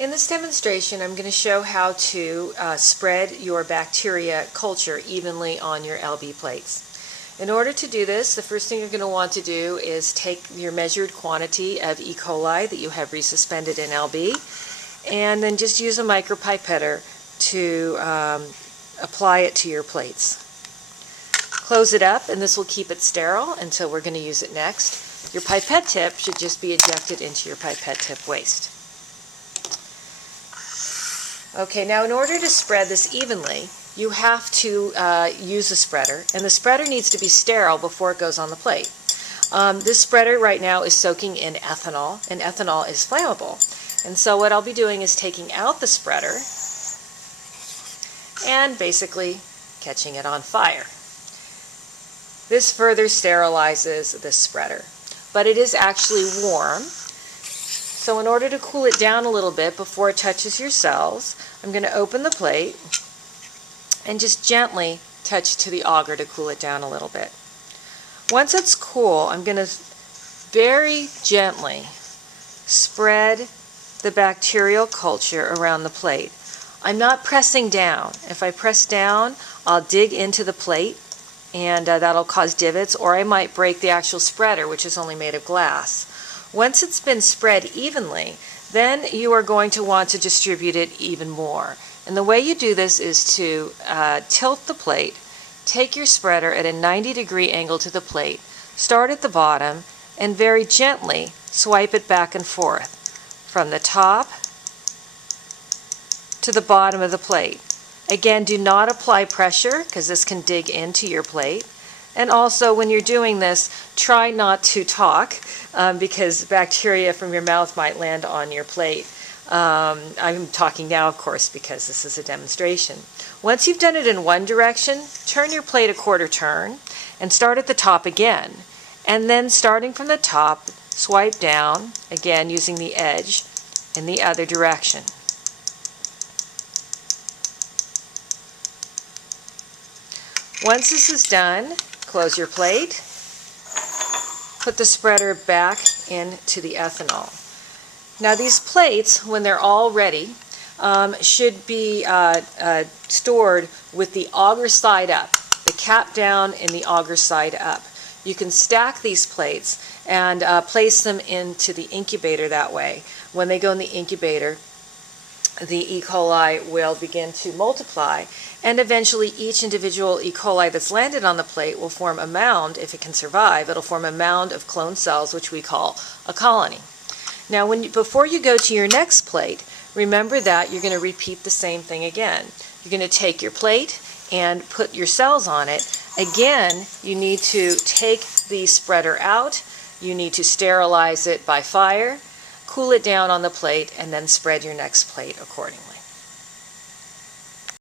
In this demonstration, I'm going to show how to spread your bacteria culture evenly on your LB plates. In order to do this, the first thing you're going to want to do is take your measured quantity of E. coli that you have resuspended in LB, and then just use a micropipetter to apply it to your plates. Close it up, and this will keep it sterile until we're going to use it next. Your pipette tip should just be ejected into your pipette tip waste. Okay, now in order to spread this evenly, you have to use a spreader, and the spreader needs to be sterile before it goes on the plate. This spreader right now is soaking in ethanol, and ethanol is flammable. And so what I'll be doing is taking out the spreader and basically catching it on fire. This further sterilizes this spreader, but it is actually warm. So in order to cool it down a little bit before it touches your cells, I'm going to open the plate and just gently touch to the agar to cool it down a little bit. Once it's cool, I'm going to very gently spread the bacterial culture around the plate. I'm not pressing down. If I press down, I'll dig into the plate, and that'll cause divots, or I might break the actual spreader, which is only made of glass. Once it's been spread evenly, then you are going to want to distribute it even more. And the way you do this is to tilt the plate, take your spreader at a 90-degree angle to the plate, start at the bottom, and very gently swipe it back and forth from the top to the bottom of the plate. Again, do not apply pressure because this can dig into your plate. And also, when you're doing this, try not to talk because bacteria from your mouth might land on your plate. I'm talking now, of course, because this is a demonstration. Once you've done it in one direction, turn your plate a quarter turn and start at the top again. And then starting from the top, swipe down, again using the edge, in the other direction. Once this is done, close your plate, put the spreader back into the ethanol. Now these plates, when they're all ready, should be stored with the agar side up, the cap down and the agar side up. You can stack these plates and place them into the incubator that way. When they go in the incubator, the E. coli will begin to multiply, and eventually each individual E. coli that's landed on the plate will form a mound. If it can survive, it'll form a mound of clone cells, which we call a colony. Now, before you go to your next plate, remember that you're going to repeat the same thing again. You're going to take your plate and put your cells on it. Again, you need to take the spreader out. You need to sterilize it by fire, cool it down on the plate, and then spread your next plate accordingly.